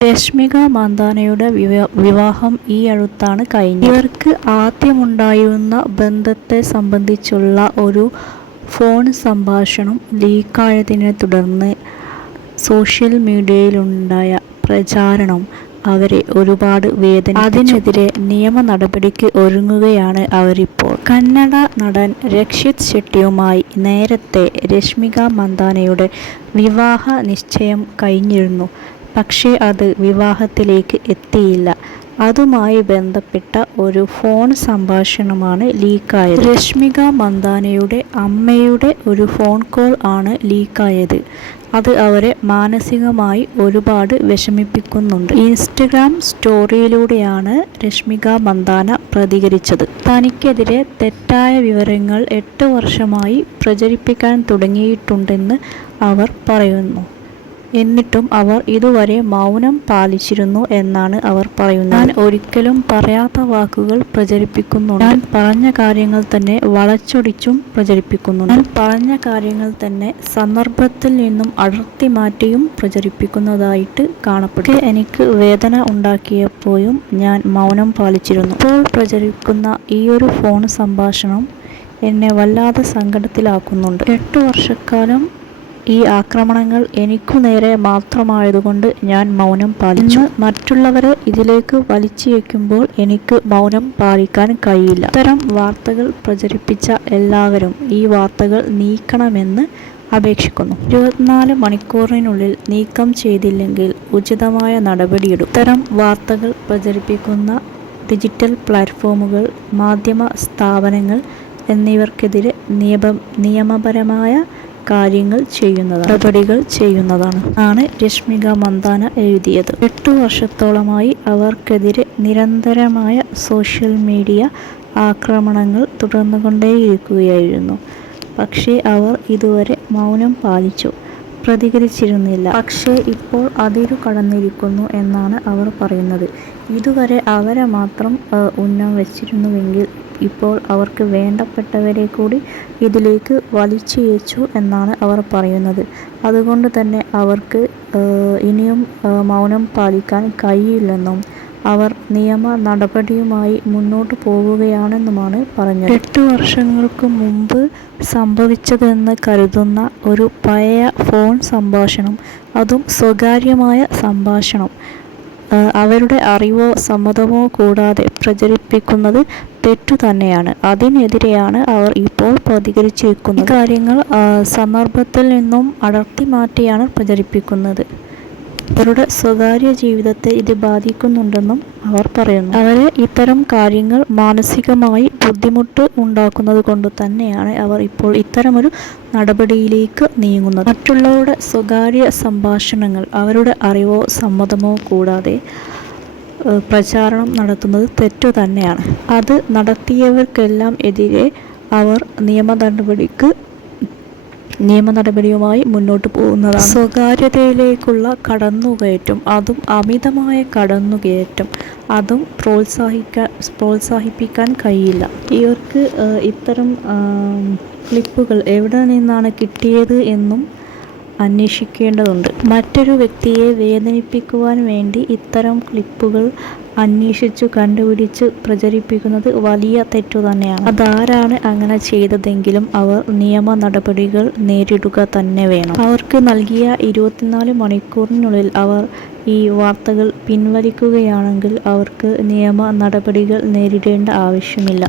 രശ്മിക മന്ദാനയുടെ വിവാഹം ഈ അടുത്താണ് കഴിഞ്ഞത്. ഇവർക്ക് ആദ്യമുണ്ടായിരുന്ന ബന്ധത്തെ സംബന്ധിച്ചുള്ള ഒരു ഫോൺ സംഭാഷണം ലീക്കായതിനെ തുടർന്ന് സോഷ്യൽ മീഡിയയിലുണ്ടായ പ്രചാരണം അവരെ ഒരുപാട് വേദന. അതിനെതിരെ നിയമ നടപടിക്ക് ഒരുങ്ങുകയാണ് അവരിപ്പോൾ. കന്നഡ നടൻ രക്ഷിത് ഷെട്ടിയുമായി നേരത്തെ രശ്മിക മന്ദാനയുടെ വിവാഹ നിശ്ചയം കഴിഞ്ഞിരുന്നു. പക്ഷേ അത് വിവാഹത്തിലേക്ക് എത്തിയില്ല. അതുമായി ബന്ധപ്പെട്ട ഒരു ഫോൺ സംഭാഷണമാണ് ലീക്കായത്. രശ്മിക മന്ദാനയുടെ അമ്മയുടെ ഒരു ഫോൺ കോൾ ആണ് ലീക്കായത്. അത് അവരെ മാനസികമായി ഒരുപാട് വിഷമിപ്പിക്കുന്നുണ്ട്. ഇൻസ്റ്റഗ്രാം സ്റ്റോറിയിലൂടെയാണ് രശ്മിക മന്ദാന പ്രതികരിച്ചത്. തനിക്കെതിരെ തെറ്റായ വിവരങ്ങൾ 8 വർഷമായി പ്രചരിപ്പിക്കാൻ തുടങ്ങിയിട്ടുണ്ടെന്ന് അവർ പറയുന്നു. എന്നിട്ടും അവർ ഇതുവരെ മൗനം പാലിച്ചിരുന്നു എന്നാണ് അവർ പറയുന്നത്. ഞാൻ ഒരിക്കലും പറയാത്ത വാക്കുകൾ പ്രചരിപ്പിക്കുന്നുണ്ട്. ഞാൻ പറഞ്ഞ കാര്യങ്ങൾ തന്നെ വളച്ചൊടിച്ചും പ്രചരിപ്പിക്കുന്നുണ്ട്. ഞാൻ പറഞ്ഞ കാര്യങ്ങൾ തന്നെ സന്ദർഭത്തിൽ നിന്നും അടർത്തി മാറ്റിയും പ്രചരിപ്പിക്കുന്നതായിട്ട് കാണപ്പെടും. എനിക്ക് വേദന ഉണ്ടാക്കിയപ്പോഴും ഞാൻ മൗനം പാലിച്ചിരുന്നു. ഇപ്പോൾ പ്രചരിക്കുന്ന ഈ ഒരു ഫോൺ സംഭാഷണം എന്നെ വല്ലാതെ സങ്കടത്തിലാക്കുന്നുണ്ട്. 8 വർഷക്കാലം ഈ ആക്രമണങ്ങൾ എനിക്കു നേരെ മാത്രമായതുകൊണ്ട് ഞാൻ മൗനം പാലിച്ചു. മറ്റുള്ളവരെ ഇതിലേക്ക് വലിച്ചിഴയ്ക്കുമ്പോൾ എനിക്ക് മൗനം പാലിക്കാൻ കഴിയില്ല. ഇത്തരം വാർത്തകൾ പ്രചരിപ്പിച്ച എല്ലാവരും ഈ വാർത്തകൾ നീക്കണമെന്ന് അപേക്ഷിക്കുന്നു. 24 മണിക്കൂറിനുള്ളിൽ നീക്കം ചെയ്തില്ലെങ്കിൽ ഉചിതമായ നടപടിയെടുക്കും. ഇത്തരം വാർത്തകൾ പ്രചരിപ്പിക്കുന്ന ഡിജിറ്റൽ പ്ലാറ്റ്ഫോമുകൾ, മാധ്യമ സ്ഥാപനങ്ങൾ എന്നിവർക്കെതിരെ നിയമപരമായ നടപടികൾ ചെയ്യുന്നതാണ് ആണ് രശ്മിക മന്ദാന എഴുതിയത്. 8 വർഷത്തോളമായി അവർക്കെതിരെ നിരന്തരമായ സോഷ്യൽ മീഡിയ ആക്രമണങ്ങൾ തുടർന്നുകൊണ്ടേയിരിക്കുകയായിരുന്നു. പക്ഷേ അവർ ഇതുവരെ മൗനം പാലിച്ചു പ്രതികരിച്ചിരുന്നില്ല. പക്ഷേ ഇപ്പോൾ അതിരു കടന്നിരിക്കുന്നു എന്നാണ് അവർ പറയുന്നത്. ഇതുവരെ അവരെ മാത്രം ഉന്നം വെച്ചിരുന്നുവെങ്കിൽ ഇപ്പോൾ അവർക്ക് വേണ്ടപ്പെട്ടവരെ കൂടി ഇതിലേക്ക് വലിച്ചിഴച്ചു എന്നാണ് അവർ പറയുന്നത്. അതുകൊണ്ട് തന്നെ അവർക്ക് ഇനിയും മൗനം പാലിക്കാൻ കഴിയില്ലെന്നും അവർ നിയമ നടപടിയുമായി മുന്നോട്ട് പോവുകയാണെന്നുമാണ് പറഞ്ഞത്. 8 വർഷങ്ങൾക്ക് മുമ്പ് സംഭവിച്ചതെന്ന് കരുതുന്ന ഒരു പഴയ ഫോൺ സംഭാഷണം, അതും സ്വകാര്യമായ സംഭാഷണം, അവരുടെ അറിവോ സമ്മതമോ കൂടാതെ പ്രചരിപ്പിക്കുന്നത് തെറ്റു തന്നെയാണ്. അതിനെതിരെയാണ് അവർ ഇപ്പോൾ പ്രതികരിച്ചിരിക്കുന്നത്. കാര്യങ്ങൾ സന്ദർഭത്തിൽ നിന്നും അടർത്തി മാറ്റിയാണ് പ്രചരിപ്പിക്കുന്നത്. അവരുടെ സ്വകാര്യ ജീവിതത്തെ ഇത് ബാധിക്കുന്നുണ്ടെന്നും അവർ പറയുന്നു. അവരെ ഇത്തരം കാര്യങ്ങൾ മാനസികമായി ബുദ്ധിമുട്ട് ഉണ്ടാക്കുന്നത് കൊണ്ട് തന്നെയാണ് അവർ ഇപ്പോൾ ഇത്തരമൊരു നടപടിയിലേക്ക് നീങ്ങുന്നത്. മറ്റുള്ളവരുടെ സ്വകാര്യ സംഭാഷണങ്ങൾ അവരുടെ അറിവോ സമ്മതമോ കൂടാതെ പ്രചാരണം നടത്തുന്നത് തെറ്റു തന്നെയാണ്. അത് നടത്തിയവർക്കെല്ലാം എതിരെ അവർ നിയമ നടപടിയുമായി മുന്നോട്ട് പോകുന്നതാണ്. സ്വകാര്യതയിലേക്കുള്ള കടന്നുകയറ്റം, അതും അമിതമായ കടന്നുകയറ്റം, അതും പ്രോത്സാഹിപ്പിക്കാൻ കഴിയില്ല. ഇവർക്ക് ഇത്തരം ക്ലിപ്പുകൾ എവിടെ നിന്നാണ് കിട്ടിയത് എന്നും അന്വേഷിക്കേണ്ടതുണ്ട്. മറ്റൊരു വ്യക്തിയെ വേദനിപ്പിക്കുവാൻ വേണ്ടി ഇത്തരം ക്ലിപ്പുകൾ അന്വേഷിച്ചു കണ്ടുപിടിച്ച് പ്രചരിപ്പിക്കുന്നത് വലിയ തെറ്റു തന്നെയാണ്. അതാരാണ് അങ്ങനെ ചെയ്തതെങ്കിലും അവർ നിയമ നടപടികൾ നേരിടുക തന്നെ വേണം. അവർക്ക് നൽകിയ 24 മണിക്കൂറിനുള്ളിൽ അവർ ഈ വാർത്തകൾ പിൻവലിക്കുകയാണെങ്കിൽ അവർക്ക് നിയമ നടപടികൾ നേരിടേണ്ട ആവശ്യമില്ല.